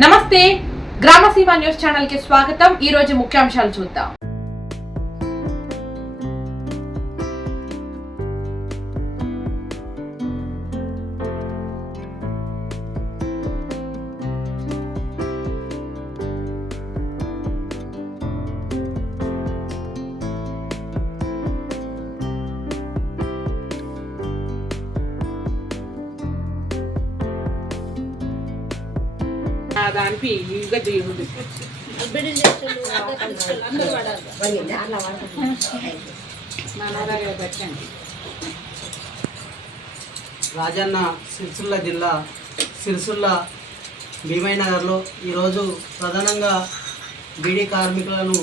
నమస్తే. గ్రామసీమ న్యూస్ ఛానల్కి స్వాగతం. ఈ రోజు ముఖ్యాంశాలు చూద్దాం. దానికి ఈగా చేయముంది రాజన్న సిరిసిల్ల జిల్లా సిరిసిల్ల భీమయ్య నగర్లో ఈరోజు ప్రధానంగా బీడీ కార్మికులను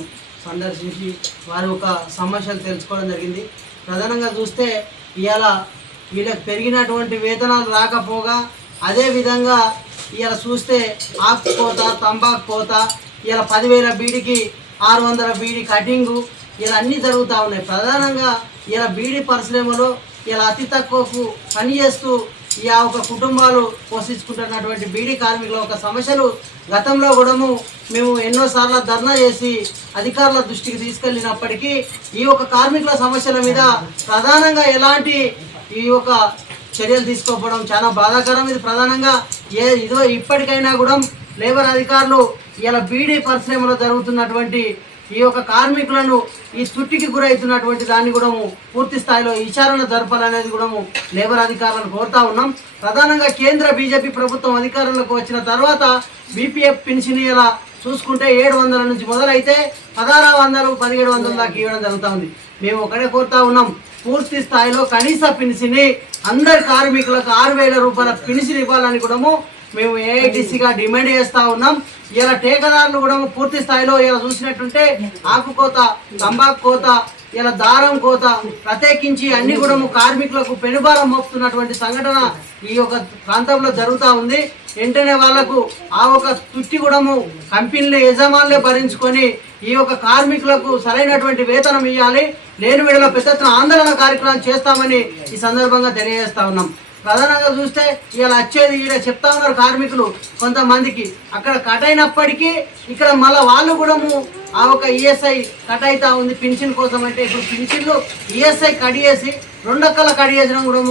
సందర్శించి వారి ఒక సమస్యలు తెలుసుకోవడం జరిగింది. ప్రధానంగా చూస్తే ఇవాళ వీళ్ళకి పెరిగినటువంటి వేతనాలు రాకపోగా అదే ఇలా చూస్తే ఆకు కోత తంబాకు కోత ఇలా పదివేల బీడీకి ఆరు వందల బీడీ కటింగు ఇలా అన్నీ జరుగుతూ ఉన్నాయి. ప్రధానంగా ఇలా బీడీ పరిశ్రమలో ఇలా అతి తక్కువకు పని చేస్తూ ఈ ఆ ఒక కుటుంబాలు పోషించుకుంటున్నటువంటి బీడీ కార్మికుల ఒక సమస్యలు గతంలో కూడాము మేము ఎన్నోసార్లు ధర్నా చేసి అధికారుల దృష్టికి తీసుకెళ్ళినప్పటికీ ఈ యొక్క కార్మికుల సమస్యల మీద ప్రధానంగా ఎలాంటి ఈ యొక్క చర్యలు తీసుకోకపోవడం చాలా బాధాకరం. ఇది ప్రధానంగా ఏ ఇదో ఇప్పటికైనా కూడా లేబర్ అధికారులు ఇలా బీడీ పరిశ్రమలో జరుగుతున్నటువంటి ఈ యొక్క కార్మికులను ఈ చుట్టికి గురవుతున్నటువంటి దాన్ని కూడా పూర్తి స్థాయిలో విచారణ జరపాలనేది కూడా లేబర్ అధికారులను కోరుతా ఉన్నాం. ప్రధానంగా కేంద్ర బీజేపీ ప్రభుత్వం అధికారంలోకి వచ్చిన తర్వాత బీపీఎఫ్ పెన్షన్ ఇలా చూసుకుంటే ఏడు వందల నుంచి మొదలైతే పదహారు వందలు పదిహేడు వందల దాకా ఇవ్వడం జరుగుతూ ఉంది మేము ఒకటే కోరుతా ఉన్నాం పూర్తి స్థాయిలో కనీస పెన్షన్ని అందరి కార్మికులకు ఆరు వేల రూపాయల పెన్షన్ ఇవ్వాలని కూడా మేము ఏఐటీసీగా డిమాండ్ చేస్తూ ఉన్నాం. ఇలా టేకదారులు కూడా పూర్తి స్థాయిలో ఇలా చూసినట్టుంటే ఆకు కోత తంబాకు కోత ఇలా దారం కోత ప్రత్యేకించి అన్ని కూడా కార్మికులకు పెనుభారం మోపుతున్నటువంటి సంఘటన ఈ యొక్క ప్రాంతంలో జరుగుతూ ఉంది. వెంటనే వాళ్ళకు ఆ ఒక తుట్టి కూడాము కంపెనీల యజమానులే భరించుకొని ఈ యొక్క కార్మికులకు సరైనటువంటి వేతనం ఇవ్వాలి లేని వేళలో పెద్ద ఆందోళన కార్యక్రమం చేస్తామని ఈ సందర్భంగా తెలియజేస్తా ఉన్నాం. ప్రధానంగా చూస్తే ఇలా వచ్చేది ఈడ చెప్తా ఉన్నారు కార్మికులు కొంతమందికి. అక్కడ కట్ అయినప్పటికీ ఇక్కడ మళ్ళీ వాళ్ళు కూడా ఆ ఒక ఈఎస్ఐ కట్ అవుతా ఉంది పింఛన్ కోసం అంటే ఇప్పుడు పింఛన్లు ఈఎస్ఐ కట్ చేసి రెండొక్కల కట్ చేసడం కూడా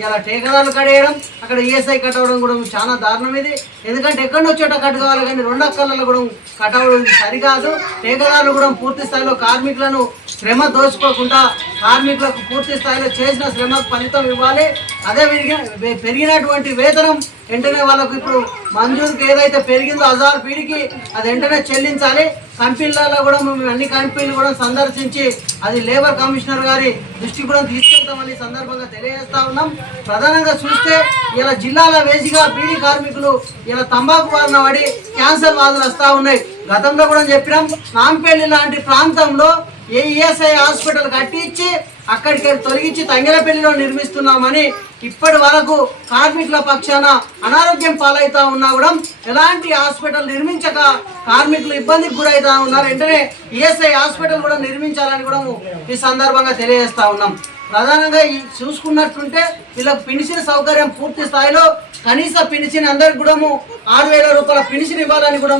ఇలా టేకదారులు కడేయడం అక్కడ ఈఎస్ఐ కట్ అవ్వడం కూడా చాలా దారుణం ఇది. ఎందుకంటే ఎక్కడి వచ్చేట కట్ కావాలి కానీ రెండొక్కలలో కూడా కట్ అవ్వడం సరికాదు. టేకదారులు కూడా పూర్తి స్థాయిలో కార్మికులను శ్రమ దోచుకోకుండా కార్మికులకు పూర్తి స్థాయిలో చేసిన శ్రమకు ఫలితం ఇవ్వాలి. అదే విధంగా పెరిగినటువంటి వేతనం వెంటనే వాళ్ళకు ఇప్పుడు మంజూరుకి ఏదైతే పెరిగిందో హజార్ పీడికి అది వెంటనే చెల్లించాలి. కంపెనీలలో కూడా మేము అన్ని కంపెనీలు కూడా సందర్శించి అది లేబర్ కమిషనర్ గారి దృష్టికి కూడా తీసుకెళ్తామని సందర్భంగా తెలియజేస్తా ఉన్నాం. ప్రధానంగా చూస్తే ఇలా జిల్లాల వేసిగా బీడీ కార్మికులు ఇలా తంబాకు బారిన పడి క్యాన్సర్ బాధలు వస్తూ ఉన్నాయి. గతంలో కూడా చెప్పినాం. నాంపల్లి లాంటి ప్రాంతంలో ఏఈఎస్ఐ హాస్పిటల్ కట్టించి అక్కడికి తొలగించి తంగెలపల్లిలో నిర్మిస్తున్నామని ఇప్పటి వరకు కార్మికుల పక్షాన అనారోగ్యం పాలవుతా ఉన్నా కూడా ఎలాంటి హాస్పిటల్ నిర్మించక కార్మికులు ఇబ్బందికి గురవుతా ఉన్నారు. వెంటనే ఈఎస్ఐ హాస్పిటల్ కూడా నిర్మించాలని కూడా ఈ సందర్భంగా తెలియజేస్తా ఉన్నాం. ప్రధానంగా ఈ చూసుకున్నట్టుంటే వీళ్ళకి పెన్షన్ సౌకర్యం పూర్తి స్థాయిలో కనీస పెన్షన్ అందరికి కూడా ఆరు వేల రూపాయల పెన్షన్ ఇవ్వాలని కూడా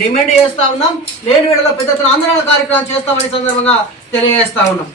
డిమాండ్ చేస్తా ఉన్నాం. లేని వేళలో పెద్ద ఆందోళన కార్యక్రమం చేస్తామని సందర్భంగా తెలియజేస్తా ఉన్నాం.